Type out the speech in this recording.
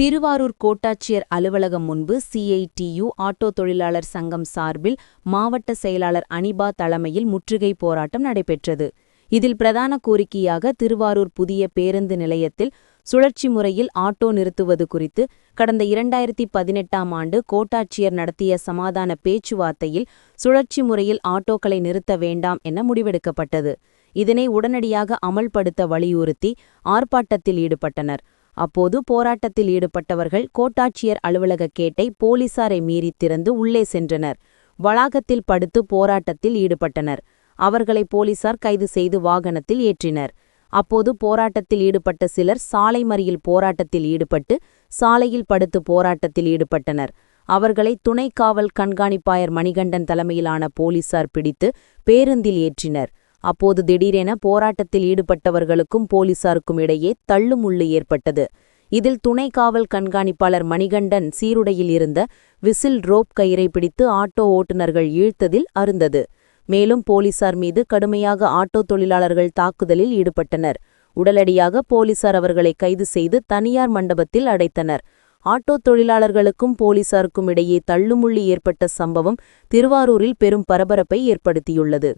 திருவாரூர் கோட்டாட்சியர் அலுவலகம் முன்பு சிஐடியு ஆட்டோ தொழிலாளர் சங்கம் சார்பில் மாவட்ட செயலாளர் அனிபா தலைமையில் முற்றுகை போராட்டம் நடைபெற்றது. இதில் பிரதான கோரிக்கையாக திருவாரூர் புதிய பேருந்து நிலையத்தில் சுழற்சி முறையில் ஆட்டோ நிறுத்துவது குறித்து கடந்த இரண்டாயிரத்தி பதினெட்டாம் ஆண்டு கோட்டாட்சியர் நடத்திய சமாதான பேச்சுவார்த்தையில் சுழற்சி முறையில் ஆட்டோக்களை நிறுத்த வேண்டாம் என முடிவெடுக்கப்பட்டது. இதனை உடனடியாக அமல்படுத்த வலியுறுத்தி ஆர்ப்பாட்டத்தில் ஈடுபட்டனர். அப்போது போராட்டத்தில் ஈடுபட்டவர்கள் கோட்டாட்சியர் அலுவலக கேட்டை போலீசாரை மீறி திறந்து உள்ளே சென்றனர். வளாகத்தில் படுத்து போராட்டத்தில் ஈடுபட்டனர். அவர்களை போலீசார் கைது செய்து வாகனத்தில் ஏற்றினர். அப்போது போராட்டத்தில் ஈடுபட்ட சிலர் சாலை மறியல் போராட்டத்தில் ஈடுபட்டு சாலையில் படுத்து போராட்டத்தில் ஈடுபட்டனர். அவர்களை துணை காவல் கண்காணிப்பாயர் மணிகண்டன் தலைமையிலான போலீசார் பிடித்து பேருந்தில் ஏற்றினர். அப்போது திடீரென போராட்டத்தில் ஈடுபட்டவர்களுக்கும் போலீசாருக்கும் இடையே தள்ளுமுள்ளு ஏற்பட்டது. இதில் துணை காவல் கண்காணிப்பாளர் மணிகண்டன் சீருடையில் இருந்த விசில் ரோப் கயிறை பிடித்து ஆட்டோ ஓட்டுநர்கள் ஈழ்த்ததில் அருந்தது. மேலும் போலீசார் மீது கடுமையாக ஆட்டோ தொழிலாளர்கள் தாக்குதலில் ஈடுபட்டனர். உடனடியாக போலீசார் அவர்களை கைது செய்து தனியார் மண்டபத்தில் அடைத்தனர். ஆட்டோ தொழிலாளர்களுக்கும் போலீசாருக்கும் இடையே தள்ளுமுள்ளி ஏற்பட்ட சம்பவம் திருவாரூரில் பெரும் பரபரப்பை ஏற்படுத்தியுள்ளது.